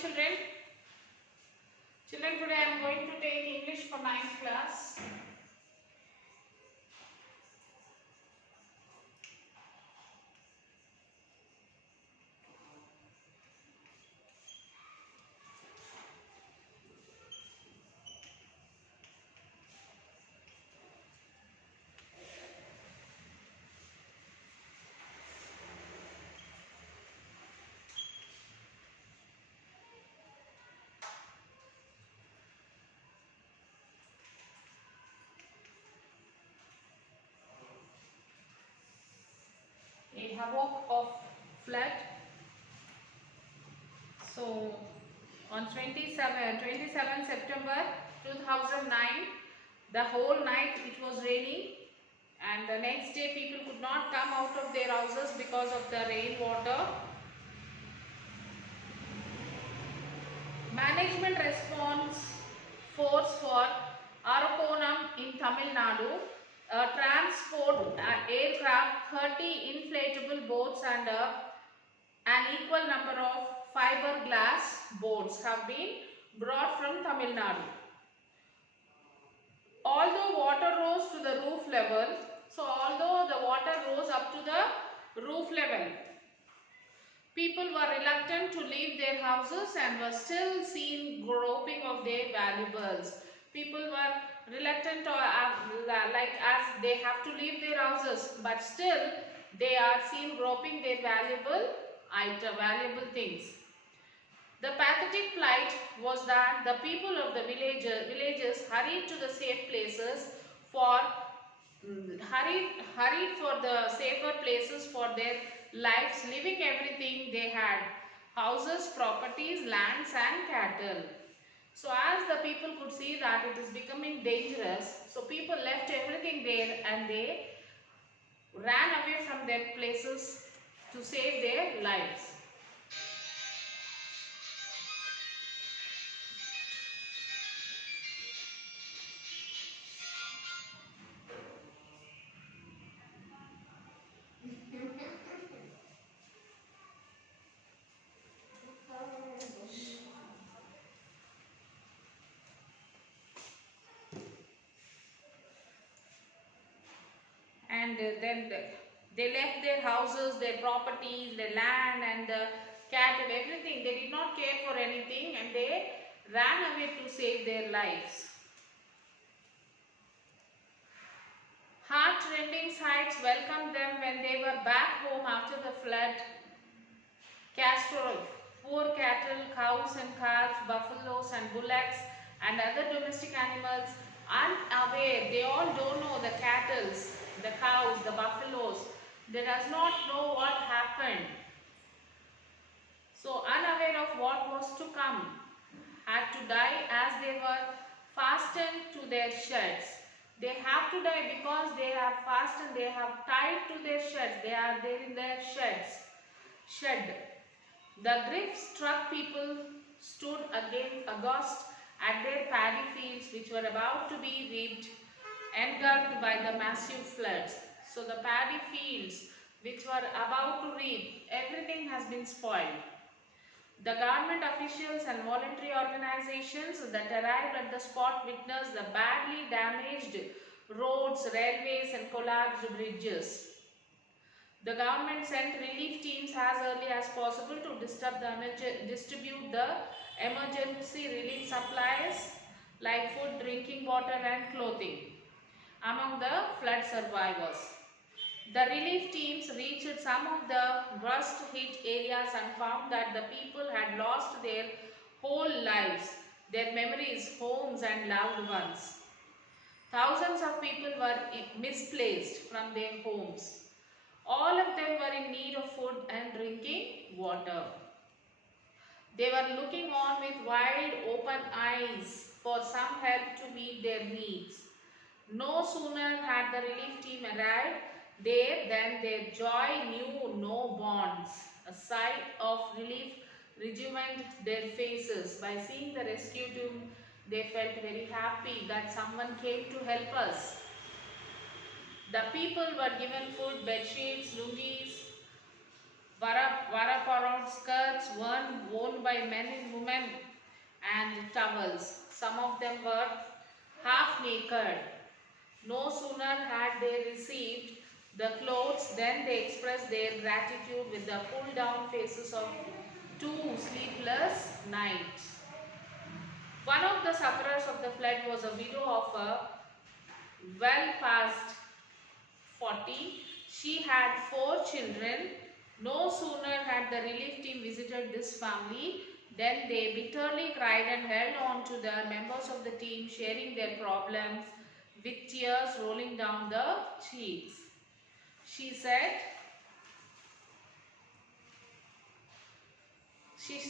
children. Children, today I am going to take English for 9th class. A havoc of flood. So on 27 September 2009, the whole night it was raining, and the next day people could not come out of their houses because of the rainwater. Management response force for Arakonam in Tamil Nadu transport aircraft, 30 inflatable boats and an equal number of fiberglass boats have been brought from Tamil Nadu. Although water rose to the roof level, so although the water rose up to the roof level, people were reluctant to leave their houses and were still seen groping of their valuables. People were reluctant to, like as they have to leave their houses, but still they are seen groping their valuable things. The pathetic plight was that the people of the villages hurried to the safe places for hurried for the safer places for their lives, leaving everything they had: houses, properties, lands and cattle. So as the people could see that it is becoming dangerous, so people left everything there and they ran away from their places to save their lives. And then they left their houses, their properties, their land and the cattle, everything. They did not care for anything and they ran away to save their lives. Heart-rending sights welcomed them when they were back home after the flood. Castor, poor cattle, cows and calves, buffaloes and bullocks and other domestic animals, unaware, they all don't know, the cattle, the cows, the buffaloes, they does not know what happened. So unaware of what was to come, had to die as they were fastened to their sheds. They have to die because they are fastened, they have tied to their sheds, they are there in their shed. The grief struck people stood again aghast at their paddy fields which were about to be reaped, engulfed by the massive floods. So the paddy fields which were about to reap, everything has been spoiled. The government officials and voluntary organizations that arrived at the spot witnessed the badly damaged roads, railways and collapsed bridges. The government sent relief teams as early as possible to distribute the emergency relief supplies like food, drinking water and clothing among the flood survivors. The relief teams reached some of the rust-hit areas and found that the people had lost their whole lives, their memories, homes and loved ones. Thousands of people were misplaced from their homes. All of them were in need of food and drinking water. They were looking on with wide open eyes for some help to meet their needs. No sooner had the relief team arrived there than their joy knew no bounds. A sight of relief rejuvenated their faces. By seeing the rescue team, they felt very happy that someone came to help us. The people were given food, bed sheets, lungis, varaparod, skirts, were worn by men and women and towels. Some of them were half naked. No sooner had they received the clothes than they expressed their gratitude with the pull down faces of 2 sleepless nights. One of the sufferers of the flood was a widow of a well past 40. She had 4 children. No sooner had the relief team visited this family than they bitterly cried and held on to the members of the team, sharing their problems with tears rolling down the cheeks. She said, she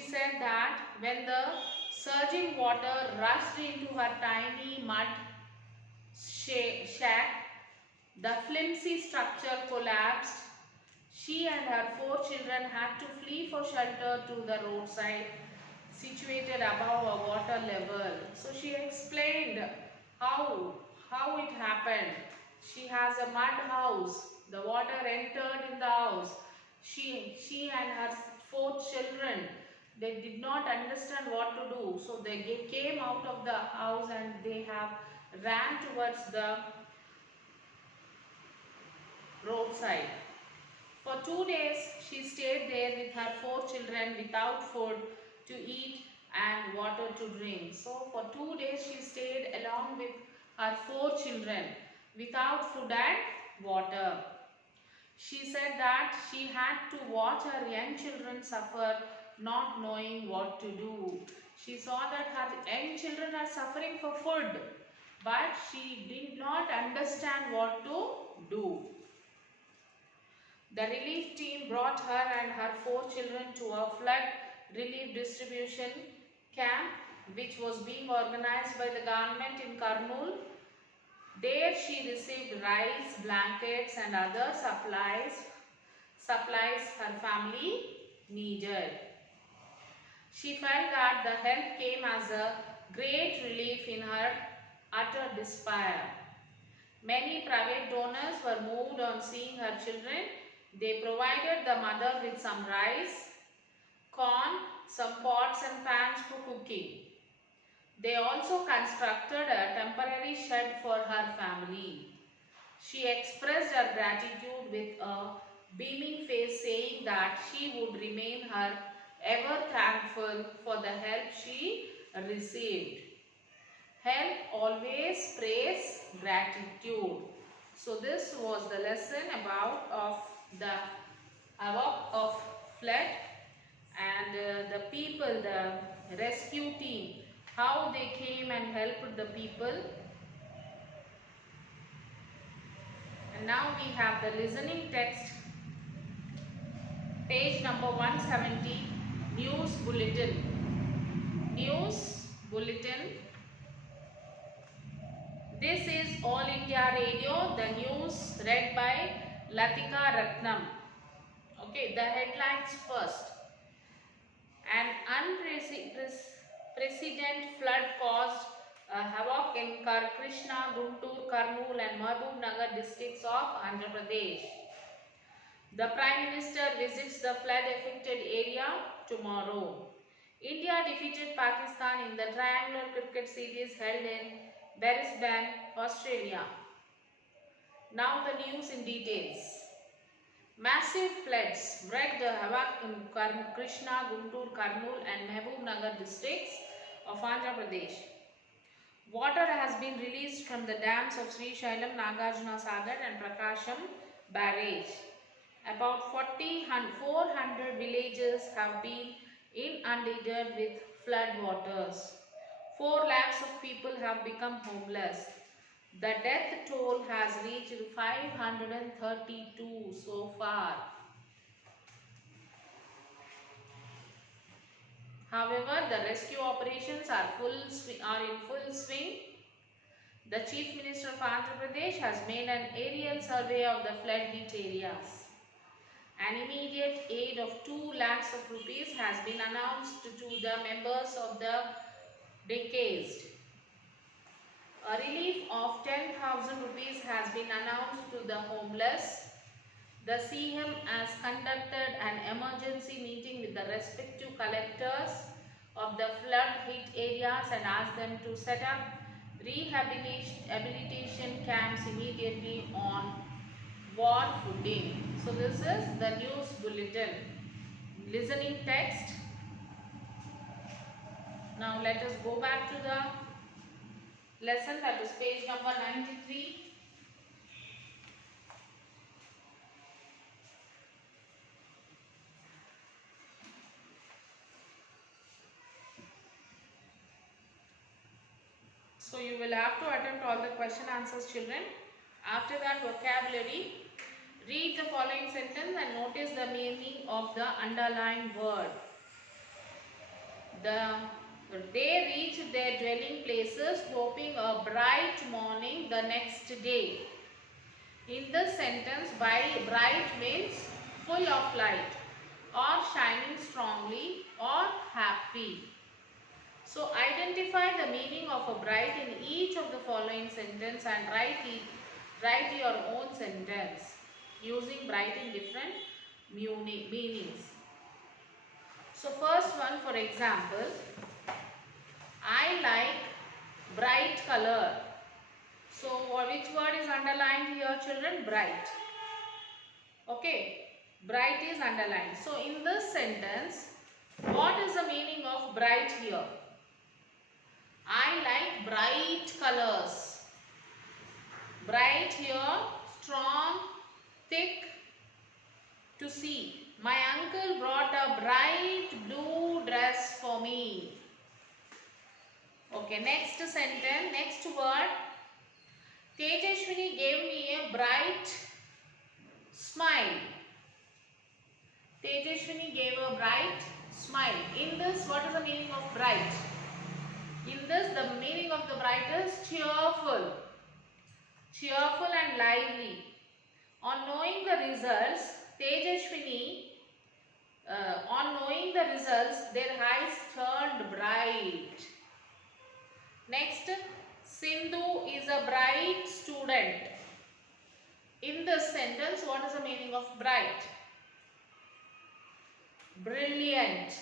said that when the surging water rushed into her tiny mud shack, the flimsy structure collapsed. She and her 4 children had to flee for shelter to the roadside situated above a water level. So she explained how, how it happened. She has a mud house. The water entered in the house. She and her 4 children, they did not understand what to do. So they came out of the house and they have ran towards the roadside. For 2 days, she stayed there with her 4 children without food to eat and water to drink. So for 2 days, she stayed along with her 4 children without food and water. She said that she had to watch her young children suffer, not knowing what to do. She saw that her young children are suffering for food, but she did not understand what to do. The relief team brought her and her 4 children to a flood relief distribution camp which was being organized by the government in Kurnool. There she received rice, blankets and other supplies her family needed. She felt that the help came as a great relief in her utter despair. Many private donors were moved on seeing her children. They provided the mother with some rice, corn, some pots and pans for cooking. They also constructed a temporary shed for her family. She expressed her gratitude with a beaming face, saying that she would remain her ever thankful for the help she received. Help always praise gratitude. So this was the lesson about of the havoc of flood and the people, the rescue team, how they came and helped the people. And now we have the listening text, page number 170, News Bulletin. News Bulletin. This is All India Radio, the news read by Latika Ratnam. Okay, the headlines first. An unprecedented flood caused havoc in Krishna, Guntur, Kurnool and Mahbub Nagar districts of Andhra Pradesh. The Prime Minister visits the flood affected area tomorrow. India defeated Pakistan in the triangular cricket series held in Brisbane, Australia. Now the news in details. Massive floods wreaked havoc in Krishna, Guntur, Kurnool and Mahbub Nagar districts of Andhra Pradesh. Water has been released from the dams of Sri Shailam, Nagarjuna Sagar and Prakasham barrage. About 400 villages have been inundated with flood waters. 4 lakhs of people have become homeless. The death toll has reached 532 so far. However, the rescue operations are in full swing. The Chief Minister of Andhra Pradesh has made an aerial survey of the flood-hit areas. An immediate aid of 2 lakhs of rupees has been announced to the members of the deceased. A relief of 10,000 rupees has been announced to the homeless. The CM has conducted an emergency meeting with the the respective collectors of the flood hit areas and asked them to set up rehabilitation camps immediately on war footing. So this is the news bulletin. Listening text. Now let us go back to the lesson, that is page number 93. So you will have to attempt all the question answers, children. After that, vocabulary. Read the following sentence and notice the meaning of the underlined word. They reached their dwelling places hoping a bright morning the next day. In this sentence, bright means full of light or shining strongly or happy. So identify the meaning of a bright in each of the following sentence and write your own sentence using bright in different meanings. So first one, for example, I like bright color. So which word is underlined here, children? Bright. Okay, bright is underlined. So in this sentence, what is the meaning of bright here? I like bright colors. Bright here, strong, thick to see. My uncle brought a bright blue dress for me. Okay, next sentence, next word. Tejashwini gave me a bright smile. Tejashwini gave a bright smile. In this, what is the meaning of bright? In this, the meaning of the bright is cheerful. Cheerful and lively. On knowing the results, their eyes turned bright. Next, Sindhu is a bright student. In this sentence, what is the meaning of bright? Brilliant.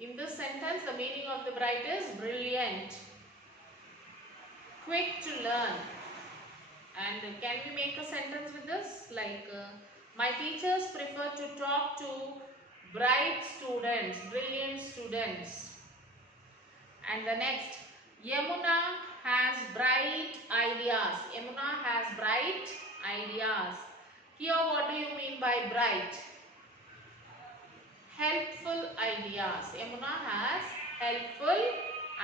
In this sentence, the meaning of the bright is brilliant. Quick to learn. And can we make a sentence with this? Like, my teachers prefer to talk to bright students, brilliant students. And the next, Yamuna has bright ideas. Yamuna has bright ideas. Here, what do you mean by bright? Helpful ideas. Yamuna has helpful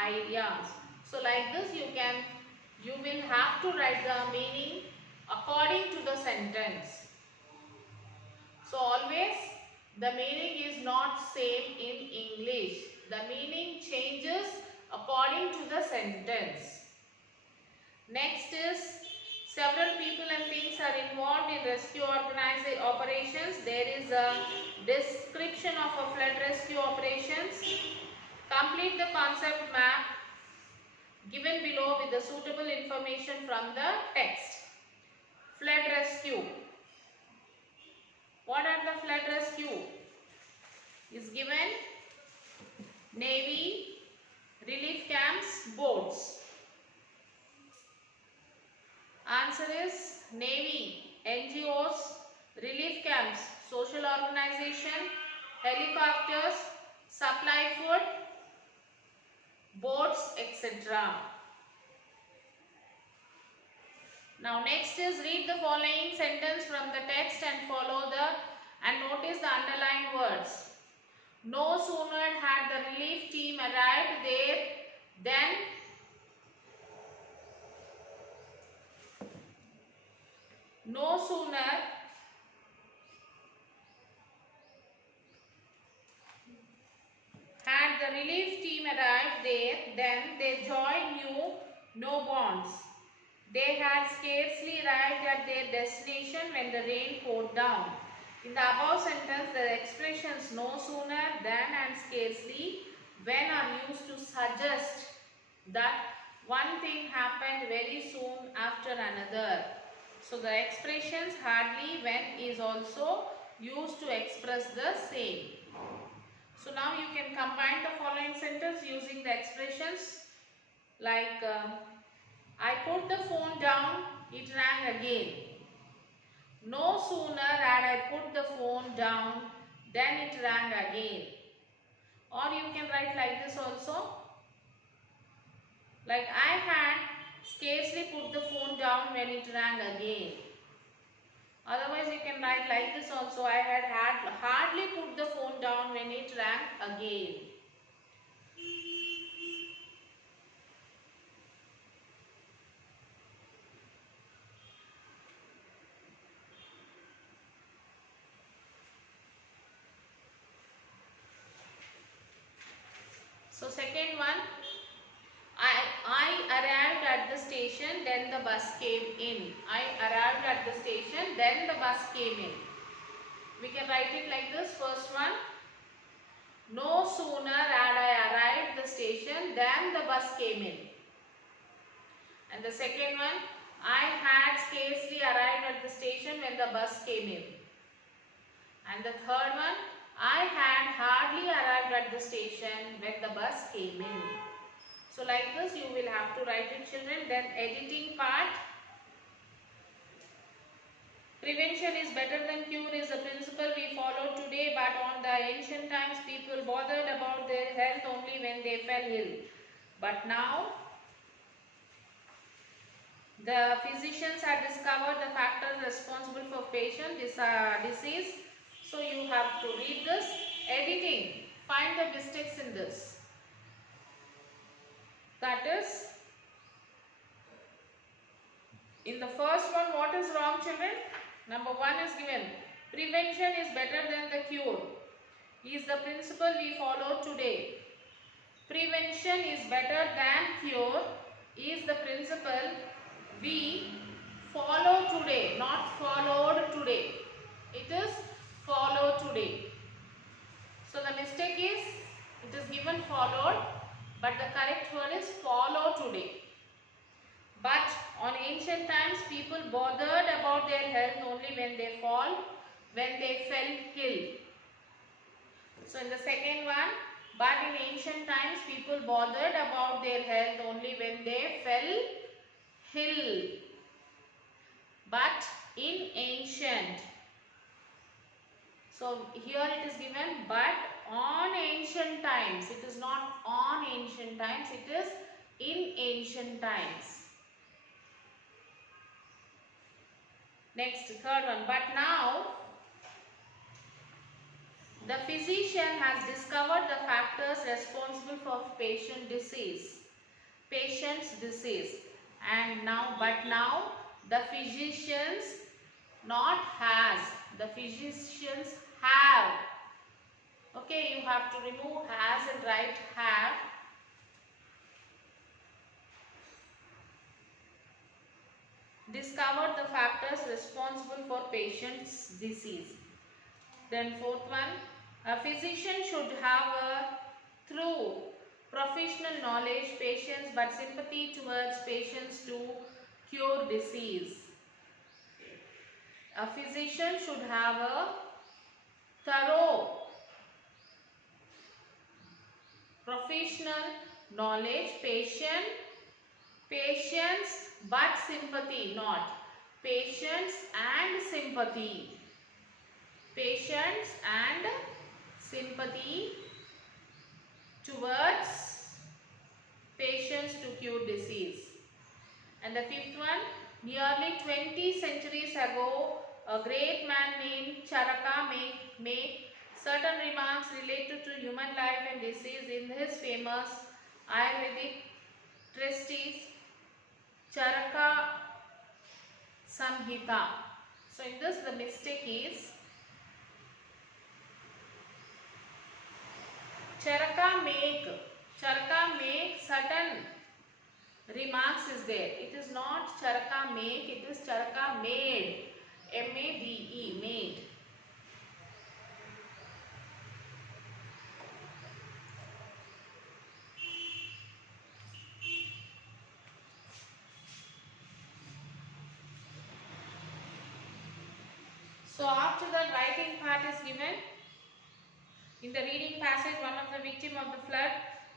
ideas. So like this, you will have to write the meaning according to the sentence. So always the meaning is not same in English. The meaning changes according to the sentence. Next is, several people and things are involved in rescue operations. There is a description of a flood rescue operations. Complete the concept map given below with the suitable information from the text. Flood rescue. What are the flood rescue? Is given Navy, relief camps, boats. Answer is Navy, NGOs, relief camps, social organization, helicopters, supply food, boats, etc. Now next is, read the following sentence from the text and notice the underlined words. No sooner had the relief team arrived there than their joy knew no bounds. They had scarcely arrived at their destination when the rain poured down. In the above sentence, the expressions no sooner, than and scarcely, when are used to suggest that one thing happened very soon after another. So the expressions hardly, when is also used to express the same. So now you can combine the following sentence using the expressions like I put the phone down, it rang again. No sooner had I put the phone down than it rang again. Or you can write like this also. Like I had scarcely put the phone down when it rang again. Otherwise you can write like this also. I had hardly put the phone down when it rang again. So second one, I arrived at the station, then the bus came in. I arrived at the station, then the bus came in. We can write it like this. First one, no sooner had I arrived the station, than the bus came in. And the second one, I had scarcely arrived at the station when the bus came in. And the third one, I had hardly arrived at the station when the bus came in. So like this you will have to write it, children. Then editing part. Prevention is better than cure is a principle we follow today, but on the ancient times people bothered about their health only when they fell ill. But now the physicians have discovered the factors responsible for patient disease. So you have to read this. Editing. Find the mistakes in this. That is, in the first one, what is wrong, children? Number 1 is given. Prevention is better than the cure. Is the principle we follow today. Prevention is better than cure is the principle we follow today, not followed today. It is follow today. So the mistake is, it is given followed, but the correct word is follow today. But on ancient times, people bothered about their health only when they fell ill. So in the second one, but in ancient times, people bothered about their health only when they fell ill. But in ancient. So here it is given, but on ancient times. It is not on ancient times, it is in ancient times. Next, third one. But now, the physician has discovered the factors responsible for patient disease. Patient's disease. And now, but now, the physicians not has. The physicians have. Okay, you have to remove has and write have. Discovered the factors responsible for patient's disease. Then fourth one, a physician should have a through professional knowledge, patience but sympathy towards patients to cure disease. A physician should have a thorough professional knowledge, patience but sympathy, not patience and sympathy. Patience and sympathy towards patients to cure disease. And the fifth one, nearly 20 centuries ago, a great man named Charaka made certain remarks related to human life and disease in his famous Ayurvedic treatise Charaka Samhita. So in this the mistake is Charaka make certain remarks is there. It is not Charaka make, it is Charaka made. M-A-D-E, made. So after that, writing part is given. In the reading passage, one of the victims of the flood,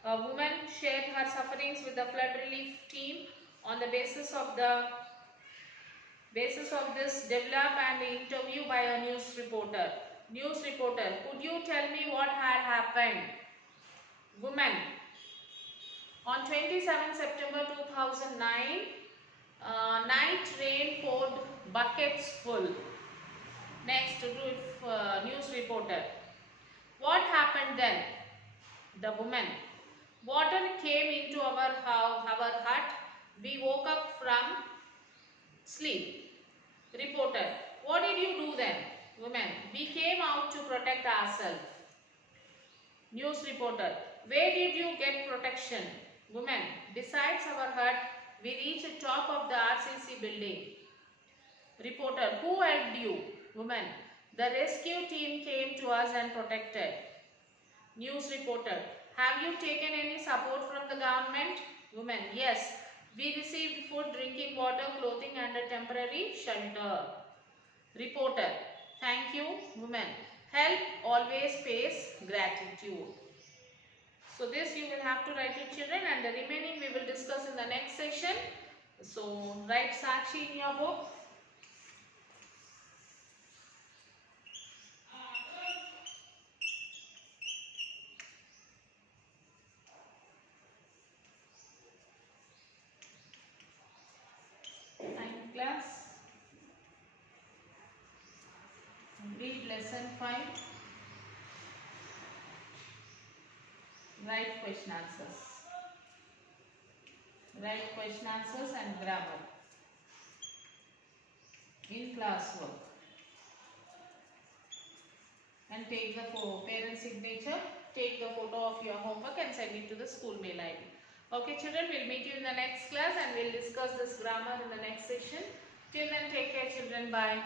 a woman shared her sufferings with the flood relief team. On the basis of this, develop an interview by a news reporter. News reporter, could you tell me what had happened? Woman, on 27 September 2009, night rain poured buckets full. Next, news reporter, what happened then? The woman, water came into our hut. We woke up from sleep. Reporter, what did you do then? Woman, we came out to protect ourselves. News reporter, where did you get protection? Woman, besides our hut, we reached the top of the RCC building. Reporter, who helped you? Woman, the rescue team came to us and protected. News reporter, have you taken any support from the government? Woman, yes. We received food, drinking water, clothing and a temporary shelter. Reporter, thank you. Woman, help always pays gratitude. So this you will have to write to children, and the remaining we will discuss in the next session. So write Sakshi in your book. Thank you, class. Read lesson 5. Write question answers. Write question answers and grammar in classwork. And take the parent signature, take the photo of your homework and send it to the school mail ID. Okay children, we'll meet you in the next class and we'll discuss this grammar in the next session. Till then, take care children. Bye.